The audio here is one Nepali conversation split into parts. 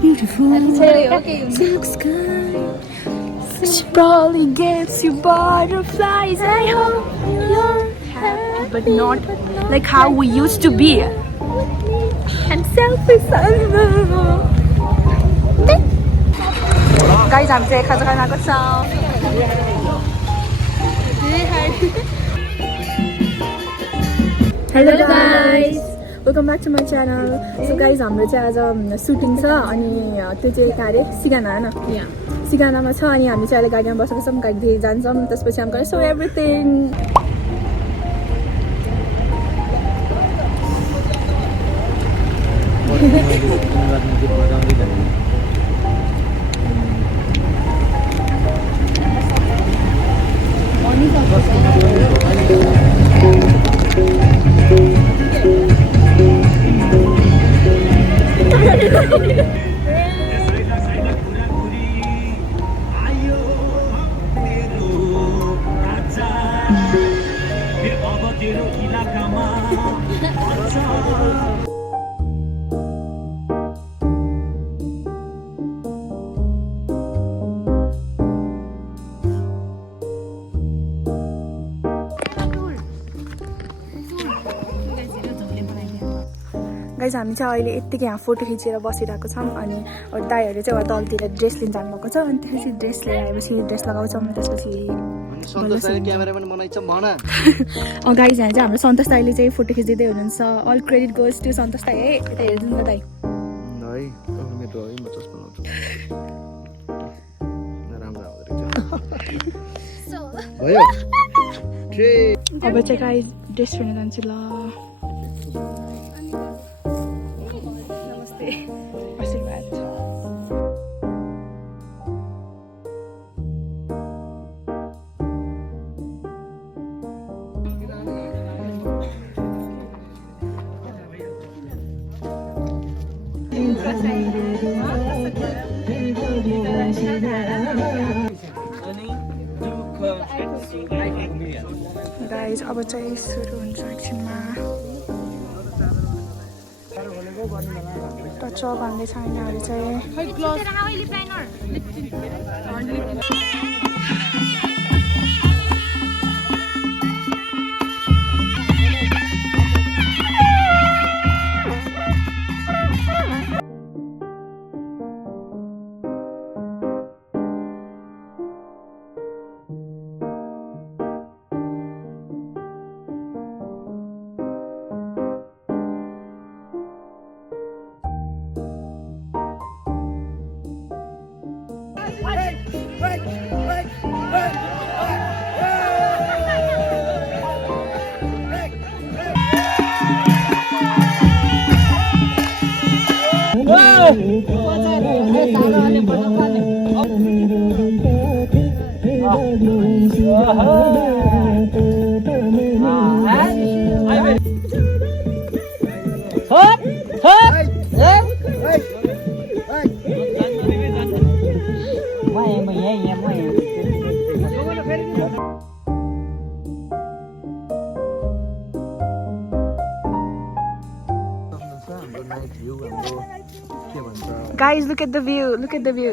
beautiful silk sky. She probably gives you butterflies. I hope you're happy, but not like how we used to be. And selfish. Guys, I'm saying खाजा खाना को Hello guys, welcome back to my channel. So guys, हाम्रो चाहिँ आज सुटिङ छ अनि त्यो चाहिँ कार्य सिगाना हैन सिगानामा छ अनि हामी चाहिँ अहिले गाडीमा बसेको छौँ गाडी दिएर जान्छौँ त्यसपछि हामी सो एभ्रिथिङ गाइस हामी चाहिँ अहिले यतिकै यहाँ फोटो खिचेर बसिरहेको छौँ अनि दाइहरूले चाहिँ तलतिर ड्रेस लिन जानुभएको छ अनि त्यसपछि ड्रेस लिएर आएपछि ड्रेस लगाउँछौँ त्यसपछि गाइस यहाँ चाहिँ हाम्रो सन्तोष दाइले चाहिँ फोटो खिचिदिँदै हुनुहुन्छ अल क्रेडिट गोज टु सन्तोष दाइ है यता हेरिदिनु न दाइ अब चाहिँ गाइस ड्रेस फेर्न जान्छु ल आशीर्वाद गाइस अब चाहिँ सुरु हुन्छ एकछिनमा टच भन्दैछ यिनीहरू चाहिँ Guys, look at the view. Look at the view.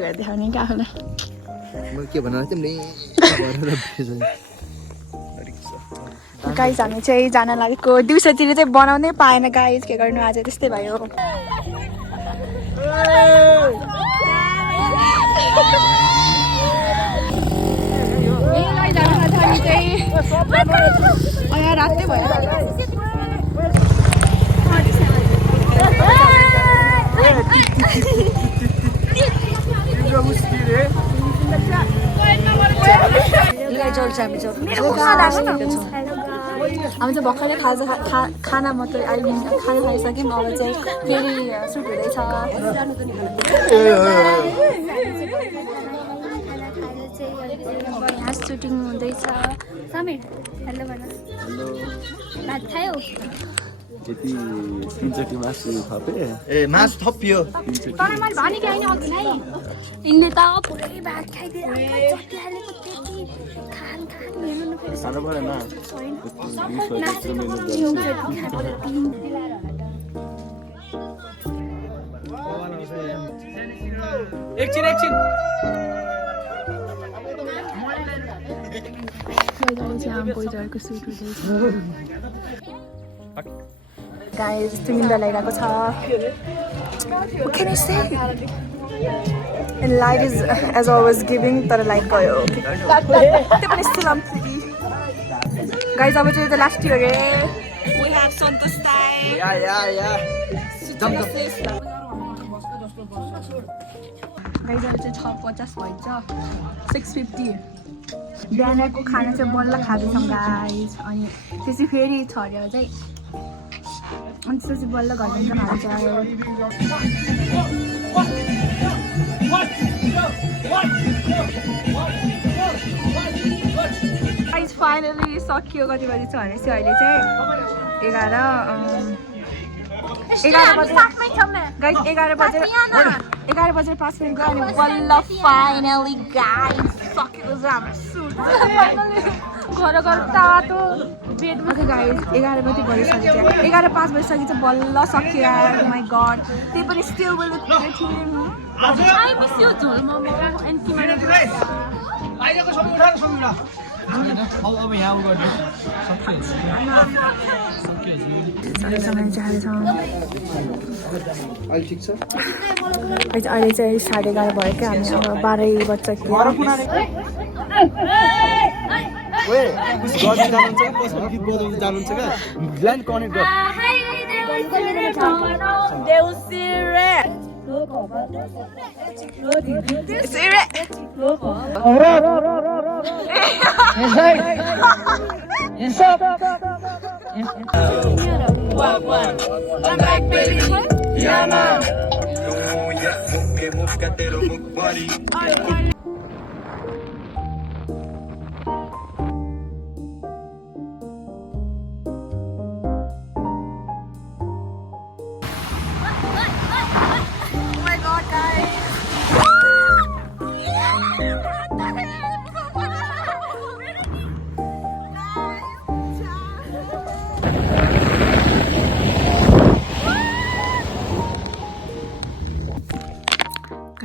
Guys, हामी चाहिँ जान लागेको दिउँसोतिर चाहिँ बनाउनै पाएन गाइस के गर्नु आज त्यस्तै भयो रातै भयो हामी चाहिँ भर्खरै खाना मात्रै खाना खाइसक्यौँ अब चाहिँ फेरि सुट हुँदैछ यहाँ सुटिङ हुँदैछ समीर हेलो भन भात खायो त्यति 3 मासु थपे ए मासु थपियो तर मैले भने कि हैन अघि नै इनले त पुरै भात खाइदिए जति हालेको त्यति खान हेर्नु न फेरि सानो भएन एकछिन गाइस तिमीलाई लगाएको छ What can I say? And light is as always giving तर लाइट गयो त्यो पनि still I'm pretty guys अब चाहिँ the last year we have Santosh Thai yeah guys अब चाहिँ 6:50 भइन्छ 6:50 बिहानको खाना चाहिँ बल्ल खाँदैछौँ गाइस अनि त्यसै फेरि छ अरे चाहिँ अनि त्यसपछि बल्ल घर जान्छ खान्छ गाइस फाइनली सकियो कति बजी छ भनेपछि अहिले चाहिँ 11 बजे गाइस 11 बजे 5 मिनट गयो अनि बल्ल फाइनली गाइस सकेको छ हाम्रो सुट फाइनली घर तातो बेडमा चाहिँ गाइस 11 बजे भइसक्यो 11:05 भइसक्यो चाहिँ बल्ल सक्यो माई गड त्यही पनि still will I miss you झोल मोमो एन्ड किमा आइजको सबै उठा अब यहाँ गर्नु समय चाहिँ अहिले ठिक छ अहिले चाहिँ 11:30 भयो क्या हामी अब 12 बज्छ कि ओए कुछ गर्दै जानुहुन्छ कसको गीत बजाउँदै जानुहुन्छ क्या ल्यान्ड कनेक्ट गर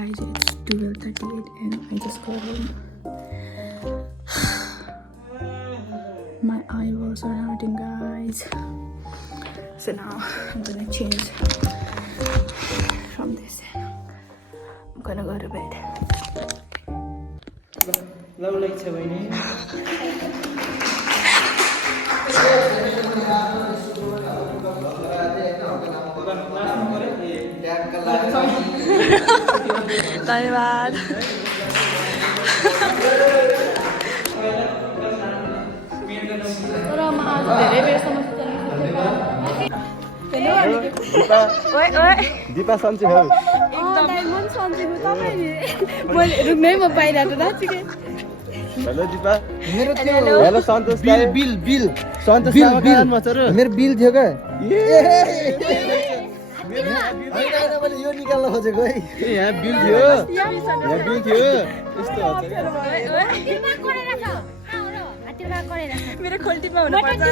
Guys, it's 12:38 and I just got home. My eyeballs are hurting, guys. So now I'm gonna change from this and I'm gonna go to bed. धन्यवाद दिपा सन्चै हो हेलो दिपा हेलो सन्तोष बिल सन्तोष मेरो बिल थियो क्या यो निकाल्न खोजेको है यहाँ बिल थियो यस्तो मेरो खोल्टीमा हुनु पर्छ